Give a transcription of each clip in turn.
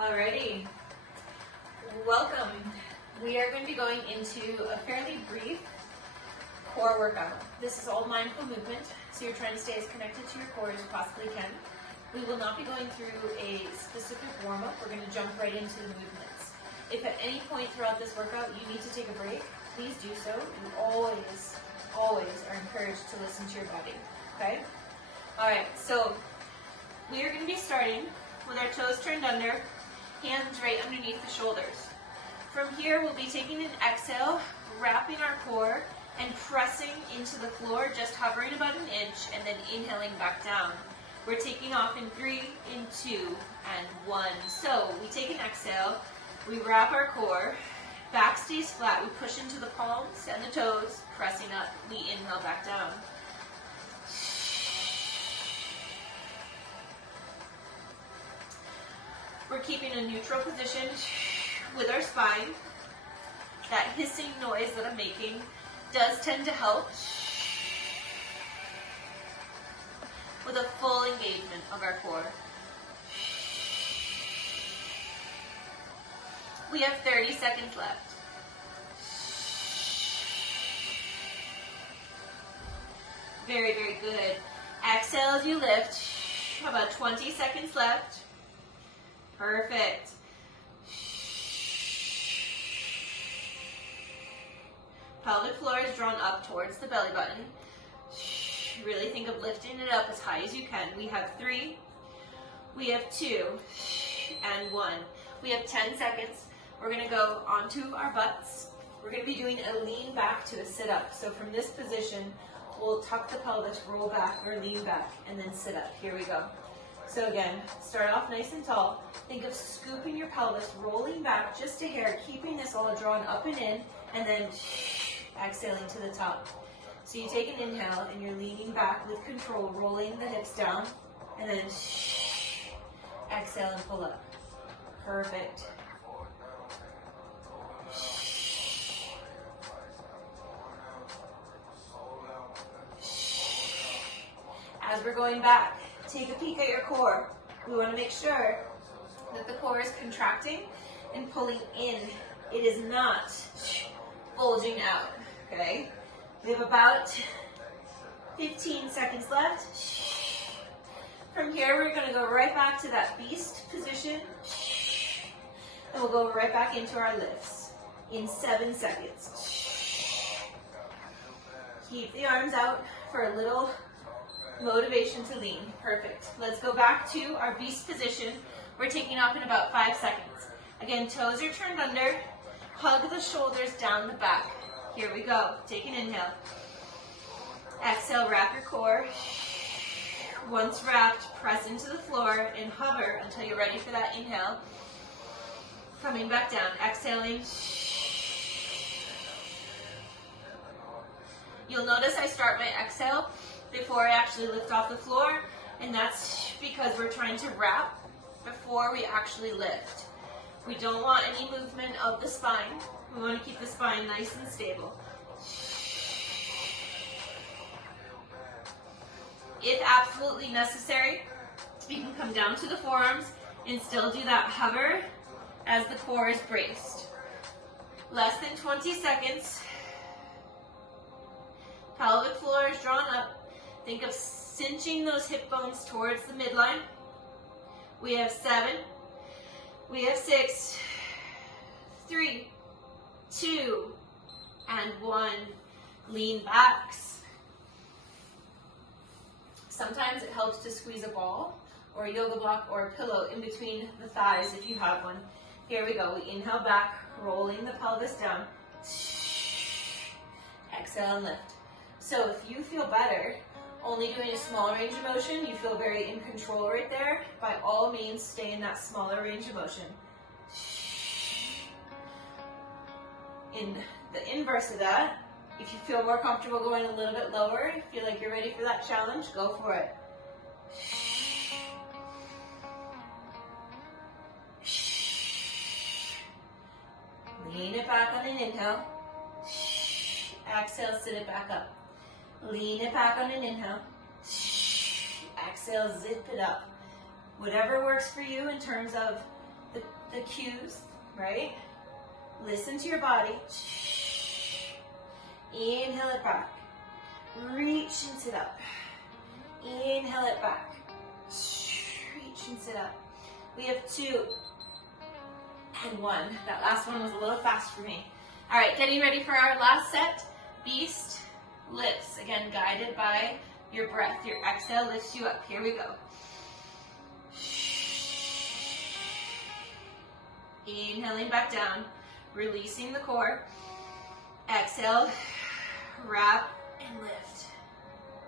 Alrighty, welcome. We are going to be going into a fairly brief core workout. This is all mindful movement, so you're trying to stay as connected to your core as you possibly can. We will not be going through a specific warm-up. We're going to jump right into the movements. If at any point throughout this workout you need to take a break, please do so. You always are encouraged to listen to your body, okay? Alright, so we are going to be starting with our toes turned under, hands right underneath the shoulders. From here, we'll be taking an exhale, wrapping our core, and pressing into the floor, just hovering about an inch, and then inhaling back down. We're taking off in 3, in 2, and 1. So we take an exhale, we wrap our core, back stays flat, we push into the palms and the toes, pressing up, we inhale back down. We're keeping a neutral position with our spine. That hissing noise that I'm making does tend to help with a full engagement of our core. We have 30 seconds left. Very, very good. Exhale as you lift. About 20 seconds left. Perfect. Pelvic floor is drawn up towards the belly button. Really think of lifting it up as high as you can. We have 3, we have 2, and 1. We have 10 seconds. We're going to go onto our butts. We're going to be doing a lean back to a sit up. So from this position, we'll tuck the pelvis, roll back or lean back, and then sit up. Here we go. So again, start off nice and tall. Think of scooping your pelvis, rolling back just a hair, keeping this all drawn up and in, and then exhaling to the top. So you take an inhale and you're leaning back with control, rolling the hips down, and then exhale and pull up. Perfect. As we're going back, take a peek at your core. We want to make sure that the core is contracting and pulling in. It is not bulging out, okay? We have about 15 seconds left. From here, we're going to go right back to that beast position, and we'll go right back into our lifts in 7 seconds. Keep the arms out for a little motivation to lean. Perfect. Let's go back to our beast position. We're taking off in about 5 seconds. Again, toes are turned under. Hug the shoulders down the back. Here we go. Take an inhale. Exhale, wrap your core. Once wrapped, press into the floor and hover until you're ready for that inhale. Coming back down, exhaling. You'll notice I start my exhale before I actually lift off the floor, and that's because we're trying to wrap before we actually lift. We don't want any movement of the spine. We want to keep the spine nice and stable. If absolutely necessary, you can come down to the forearms and still do that hover as the core is braced. Less than 20 seconds. Pelvic floor is drawn up. Think of cinching those hip bones towards the midline. We have 7, we have 6, 3, 2, and 1. Lean backs. Sometimes it helps to squeeze a ball or a yoga block or a pillow in between the thighs if you have one. Here we go. We inhale back, rolling the pelvis down. Exhale and lift. So if you feel better only doing a small range of motion, you feel very in control right there, by all means stay in that smaller range of motion. In the inverse of that, if you feel more comfortable going a little bit lower, you feel like you're ready for that challenge, go for it. Lean it back on an inhale. Exhale, sit it back up. Lean it back on an inhale. Exhale, zip it up. Whatever works for you in terms of the the cues, right? Listen to your body. Inhale it back. Reach and sit up. Inhale it back. Reach and sit up. We have 2 and 1. That last one was a little fast for me. All right, getting ready for our last set. Beast lifts. Again, guided by your breath. Your exhale lifts you up. Here we go. Inhaling back down. Releasing the core. Exhale. Wrap and lift.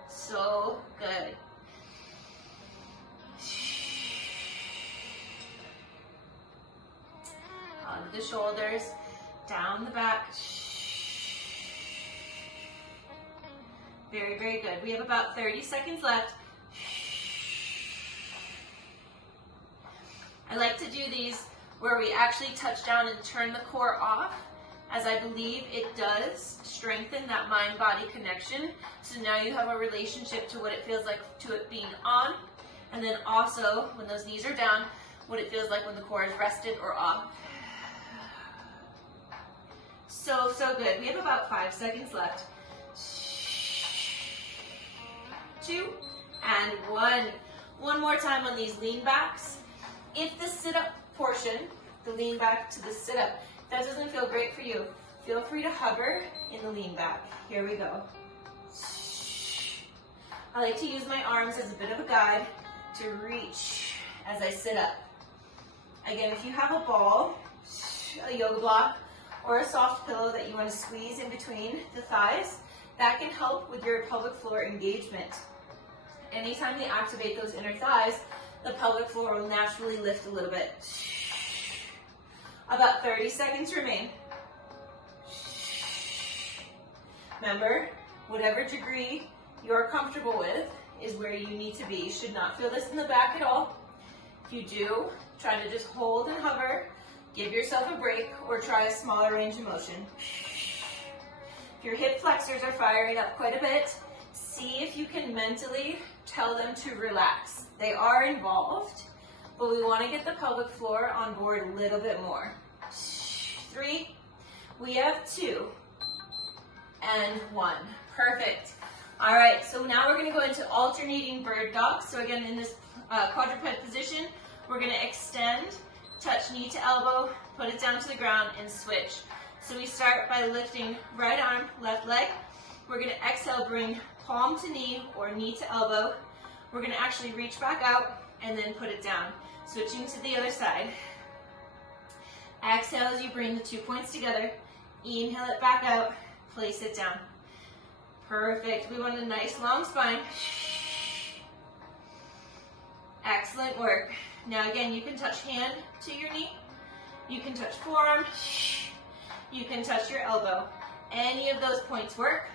So good. Hug the shoulders, down the back. Very, very good. We have about 30 seconds left. I like to do these where we actually touch down and turn the core off, as I believe it does strengthen that mind-body connection. So now you have a relationship to what it feels like to it being on, and then also when those knees are down, what it feels like when the core is rested or off. So, so good. We have about 5 seconds left. 2 and 1. One more time on these lean backs. If the sit-up portion, the lean back to the sit-up, if that doesn't feel great for you, feel free to hover in the lean back. Here we go. I like to use my arms as a bit of a guide to reach as I sit up. Again, if you have a ball, a yoga block, or a soft pillow that you want to squeeze in between the thighs, that can help with your pelvic floor engagement. Anytime we activate those inner thighs, the pelvic floor will naturally lift a little bit. About 30 seconds remain. Remember, whatever degree you're comfortable with is where you need to be. You should not feel this in the back at all. If you do, try to just hold and hover. Give yourself a break or try a smaller range of motion. If your hip flexors are firing up quite a bit, see if you can mentally tell them to relax. They are involved, but we want to get the pelvic floor on board a little bit more. 3, we have 2, and 1. Perfect. All right, so now we're going to go into alternating bird dogs. So again, in this quadruped position, we're going to extend, touch knee to elbow, put it down to the ground, and switch. So we start by lifting right arm, left leg. We're going to exhale, bring palm to knee or knee to elbow. We're going to actually reach back out and then put it down. Switching to the other side. Exhale as you bring the 2 points together. Inhale it back out, place it down. Perfect. We want a nice long spine. Excellent work. Now again, you can touch hand to your knee. You can touch forearm. You can touch your elbow. Any of those points work,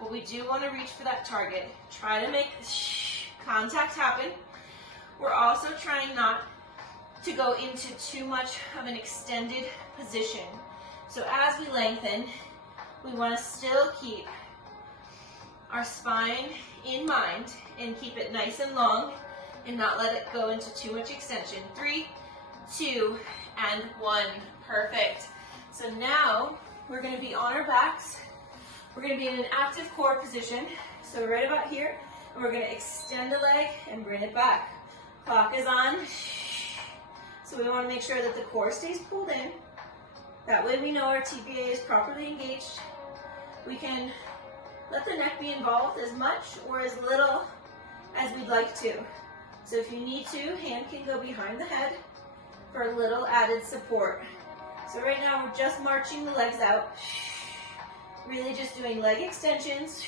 but we do want to reach for that target. Try to make contact happen. We're also trying not to go into too much of an extended position. So as we lengthen, we want to still keep our spine in mind and keep it nice and long and not let it go into too much extension. 3, 2, and 1. Perfect. So now we're going to be on our backs. We're going to be in an active core position. So right about here, and we're going to extend the leg and bring it back. Clock is on. So we want to make sure that the core stays pulled in. That way we know our TPA is properly engaged. We can let the neck be involved as much or as little as we'd like to. So if you need to, hand can go behind the head for a little added support. So right now we're just marching the legs out. Really just doing leg extensions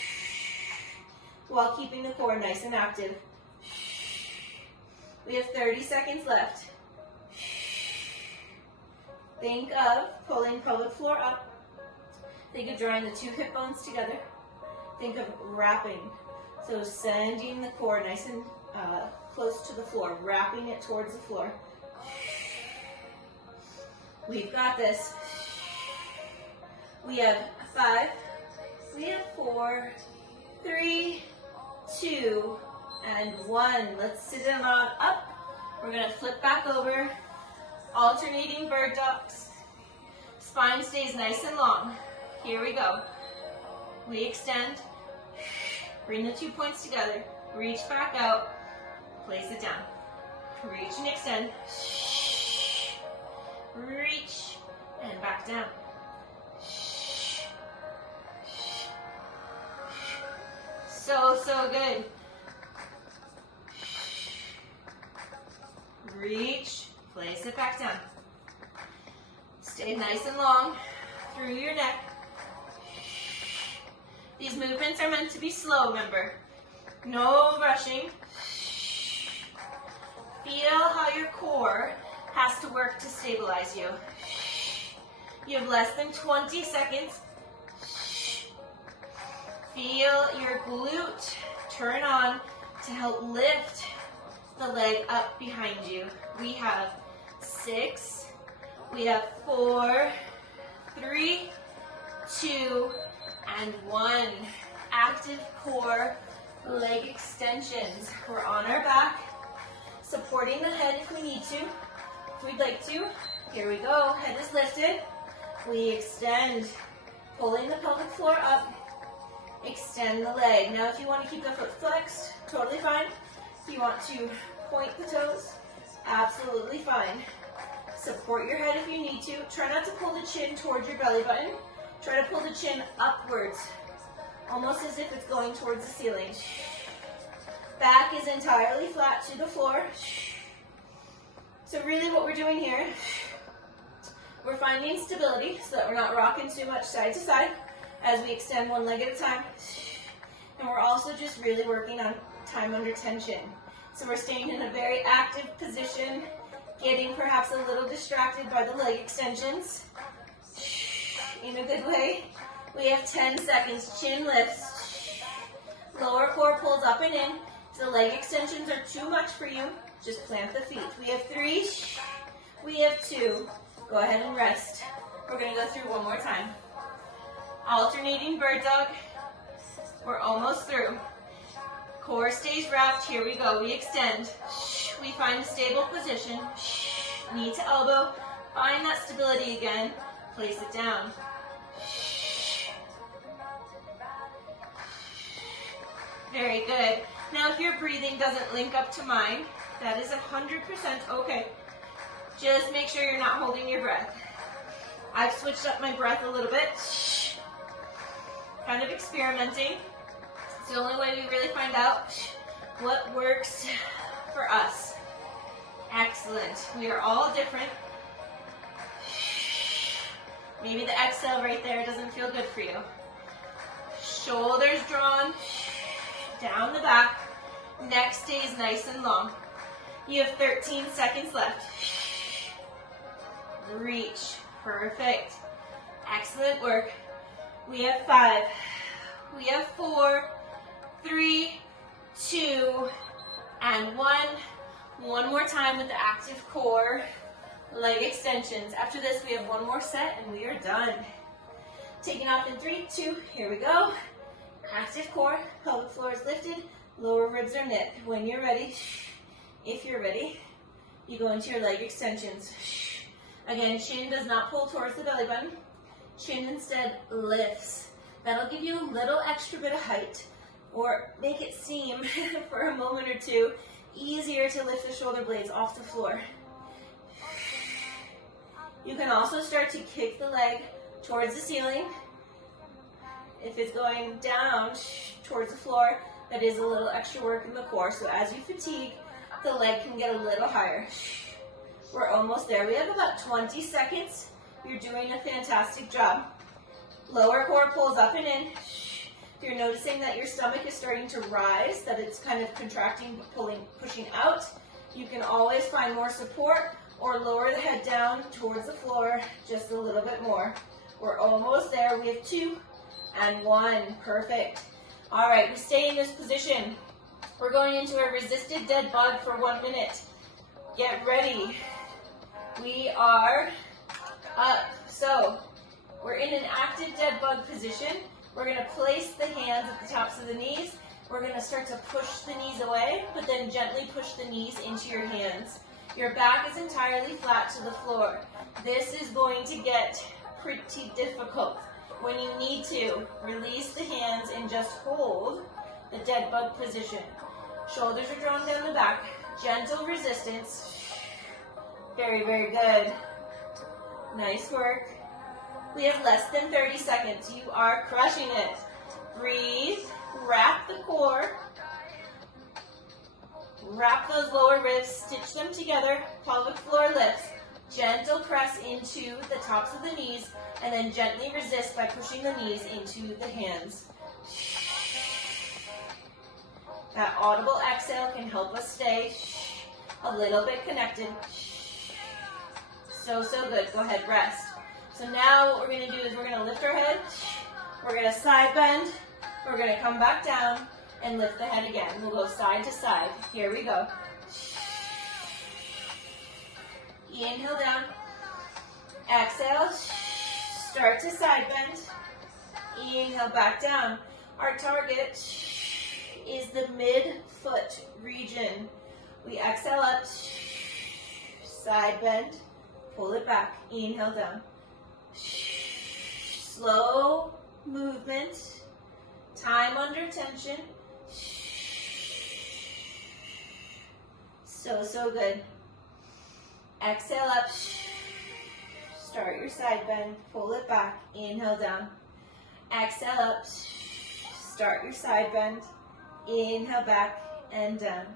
while keeping the core nice and active. We have 30 seconds left. Think of pulling pelvic floor up. Think of drawing the 2 hip bones together. Think of wrapping. So sending the core nice and close to the floor, wrapping it towards the floor. We've got this. We have 5, we have 4, 3, 2, and 1. Let's sit down on up. We're going to flip back over, Alternating bird dogs. Spine stays nice and long. Here we go. We extend. Bring the 2 points together. Reach back out. Place it down. Reach and extend. Reach and back down. So good. Reach, place it back down. Stay nice and long through your neck. These movements are meant to be slow, remember. No rushing. Feel how your core has to work to stabilize you. You have less than 20 seconds. Feel your glute turn on to help lift the leg up behind you. We have 6, we have 4, 3, 2, and 1. Active core leg extensions. We're on our back, supporting the head if we need to. If we'd like to, here we go. Head is lifted. We extend, pulling the pelvic floor up. Extend the leg. Now if you want to keep the foot flexed, totally fine. If you want to point the toes, absolutely fine. Support your head if you need to. Try not to pull the chin towards your belly button. Try to pull the chin upwards, almost as if it's going towards the ceiling. Back is entirely flat to the floor. So really what we're doing here, we're finding stability so that we're not rocking too much side to side as we extend one leg at a time. And we're also just really working on time under tension. So we're staying in a very active position, getting perhaps a little distracted by the leg extensions. In a good way. We have 10 seconds. Chin lifts. Lower core pulls up and in. If the leg extensions are too much for you, just plant the feet. We have 3. We have 2. Go ahead and rest. We're going to go through one more time. Alternating bird dog. We're almost through. Core stays wrapped. Here we go. We extend. We find a stable position. Knee to elbow. Find that stability again. Place it down. Very good. Now if your breathing doesn't link up to mine, that is 100% okay. Just make sure you're not holding your breath. I've switched up my breath a little bit. Kind of experimenting. It's the only way we really find out what works for us. Excellent. We are all different. Maybe the exhale right there doesn't feel good for you. Shoulders drawn, down the back. Neck stays nice and long. You have 13 seconds left. Reach. Perfect. Excellent work. We have 5. We have 4, 3, 2, and 1. One more time with the active core. Leg extensions. After this, we have one more set and we are done. Taking off in 3, 2, here we go. Active core, pelvic floor is lifted, lower ribs are knit. When you're ready, if you're ready, you go into your leg extensions. Again, chin does not pull towards the belly button. Chin instead lifts. That'll give you a little extra bit of height or make it seem for a moment or two easier to lift the shoulder blades off the floor. You can also start to kick the leg towards the ceiling. If it's going down towards the floor, that is a little extra work in the core. So as you fatigue, the leg can get a little higher. We're almost there. We have about 20 seconds. You're doing a fantastic job. Lower core pulls up and in. If you're noticing that your stomach is starting to rise, that it's kind of contracting, pulling, pushing out, you can always find more support or lower the head down towards the floor just a little bit more. We're almost there. We have 2 and 1. Perfect. All right, we stay in this position. We're going into a resisted dead bug for 1 minute. Get ready. We are up. So we're in an active dead bug position. We're going to place the hands at the tops of the knees. We're going to start to push the knees away, but then gently push the knees into your hands. Your back is entirely flat to the floor. This is going to get pretty difficult. When you need to, release the hands and just hold the dead bug position. Shoulders are drawn down the back. Gentle resistance. Very, very good. Nice work. We have less than 30 seconds. You are crushing it. Breathe. Wrap the core. Wrap those lower ribs. Stitch them together. Pelvic floor lifts. Gentle press into the tops of the knees, and then gently resist by pushing the knees into the hands. That audible exhale can help us stay a little bit connected. So, so good. Go ahead, rest. So now what we're going to do is we're going to lift our head. We're going to side bend. We're going to come back down and lift the head again. We'll go side to side. Here we go. Inhale down. Exhale. Start to side bend. Inhale back down. Our target is the mid-foot region. We exhale up. Side bend. Pull it back. Inhale down. Slow movement. Time under tension. So, so good. Exhale up. Start your side bend. Pull it back. Inhale down. Exhale up. Start your side bend. Inhale back and down.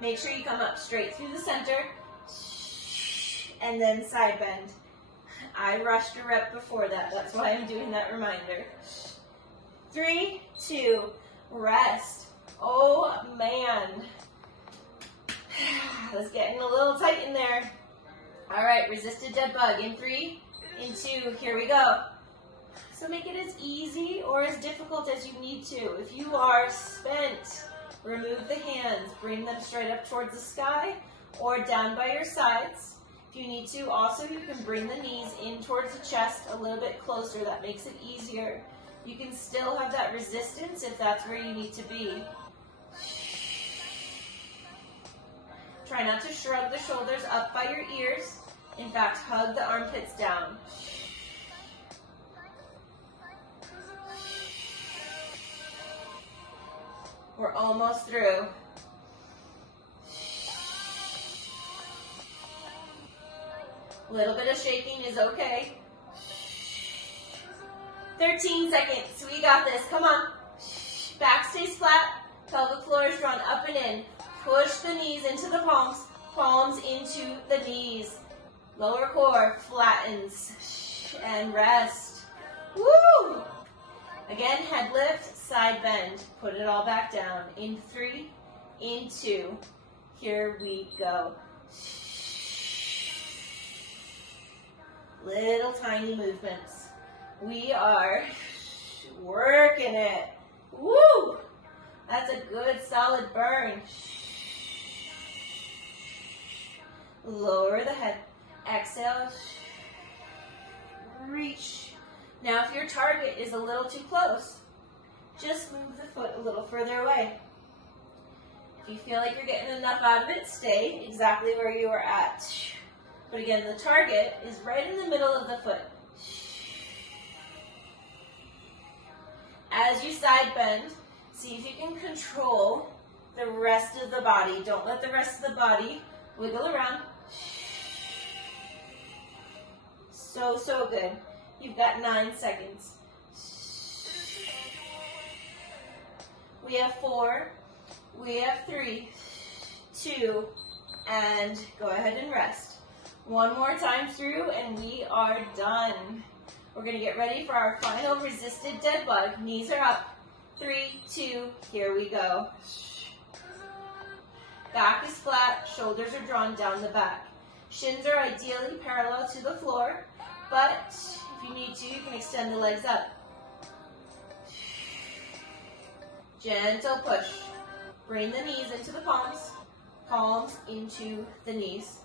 Make sure you come up straight through the center. And then side bend. I rushed a rep before that. That's why I'm doing that reminder. 3, 2, rest. Oh man. It's getting a little tight in there. All right, resisted dead bug. In 3, in 2, here we go. So make it as easy or as difficult as you need to. If you are spent, remove the hands. Bring them straight up towards the sky or down by your sides. If you need to, also you can bring the knees in towards the chest a little bit closer. That makes it easier. You can still have that resistance if that's where you need to be. Try not to shrug the shoulders up by your ears. In fact, hug the armpits down. We're almost through. A little bit of shaking is okay. 13 seconds. We got this. Come on. Back stays flat. Pelvic floor is drawn up and in. Push the knees into the palms. Palms into the knees. Lower core flattens. And rest. Woo! Again, head lift, side bend. Put it all back down. In 3, in 2. Here we go. Little tiny movements. We are working it. Woo! That's a good solid burn. Lower the head. Exhale. Reach. Now if your target is a little too close, just move the foot a little further away. If you feel like you're getting enough out of it, stay exactly where you are at. But again, the target is right in the middle of the foot. As you side bend, see if you can control the rest of the body. Don't let the rest of the body wiggle around. So, so good. You've got 9 seconds. We have 4, we have 3, 2, and go ahead and rest. One more time through and we are done. We're gonna get ready for our final resisted dead bug. Knees are up. 3, 2, here we go. Back is flat, shoulders are drawn down the back. Shins are ideally parallel to the floor, but if you need to, you can extend the legs up. Gentle push. Bring the knees into the palms, palms into the knees.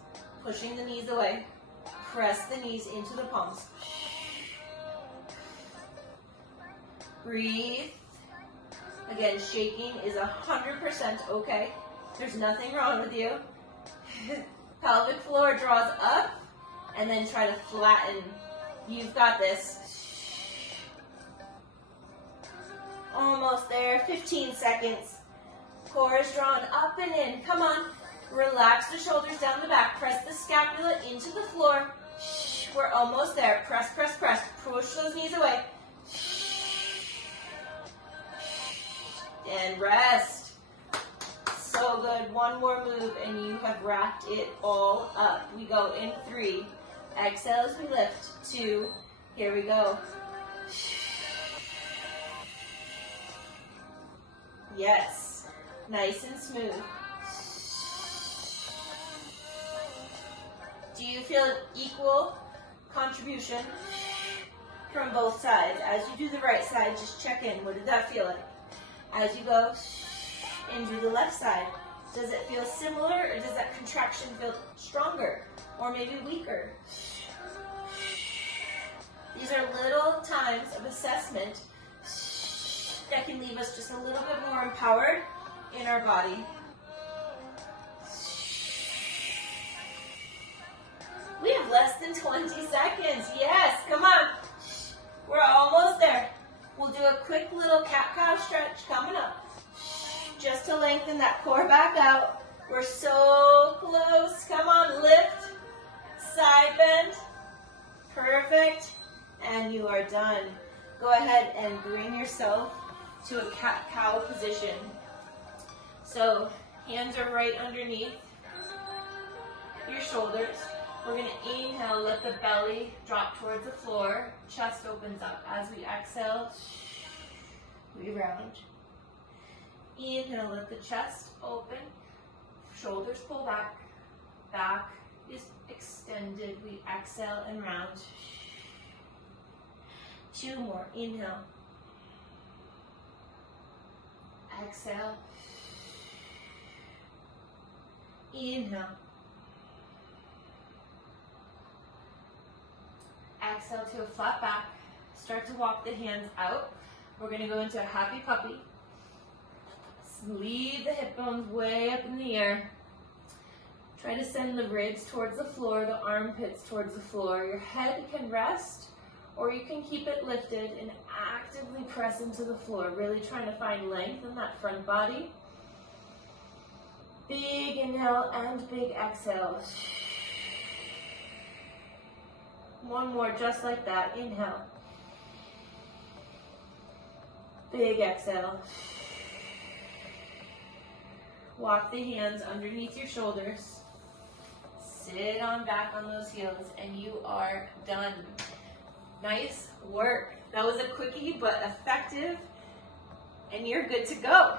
Pushing the knees away. Press the knees into the palms. Breathe. Again, shaking is 100% okay. There's nothing wrong with you. Pelvic floor draws up, and then try to flatten. You've got this. Almost there, 15 seconds. Core is drawn up and in. Come on. Relax the shoulders down the back. Press the scapula into the floor. We're almost there. Press, press, press. Push those knees away. And rest. So good. One more move and you have wrapped it all up. We go in 3. Exhale as we lift. 2. Here we go. Yes. Nice and smooth. Do you feel an equal contribution from both sides? As you do the right side, just check in. What did that feel like? As you go and do the left side, does it feel similar or does that contraction feel stronger or maybe weaker? These are little times of assessment that can leave us just a little bit more empowered in our body. We have less than 20 seconds. Yes, come on. We're almost there. We'll do a quick little cat-cow stretch coming up. Just to lengthen that core back out. We're so close. Come on, lift. Side bend. Perfect. And you are done. Go ahead and bring yourself to a cat-cow position. So, hands are right underneath your shoulders. We're going to inhale, let the belly drop towards the floor. Chest opens up. As we exhale, we round. Inhale, let the chest open. Shoulders pull back. Back is extended. We exhale and round. 2 more. Inhale. Exhale. Inhale. Exhale to a flat back. Start to walk the hands out. We're going to go into a happy puppy. Leave the hip bones way up in the air. Try to send the ribs towards the floor, the armpits towards the floor. Your head can rest, or you can keep it lifted and actively press into the floor. Really trying to find length in that front body. Big inhale and big exhale. One more, just like that. Inhale. Big exhale. Walk the hands underneath your shoulders. Sit on back on those heels, and you are done. Nice work. That was a quickie, but effective, and you're good to go.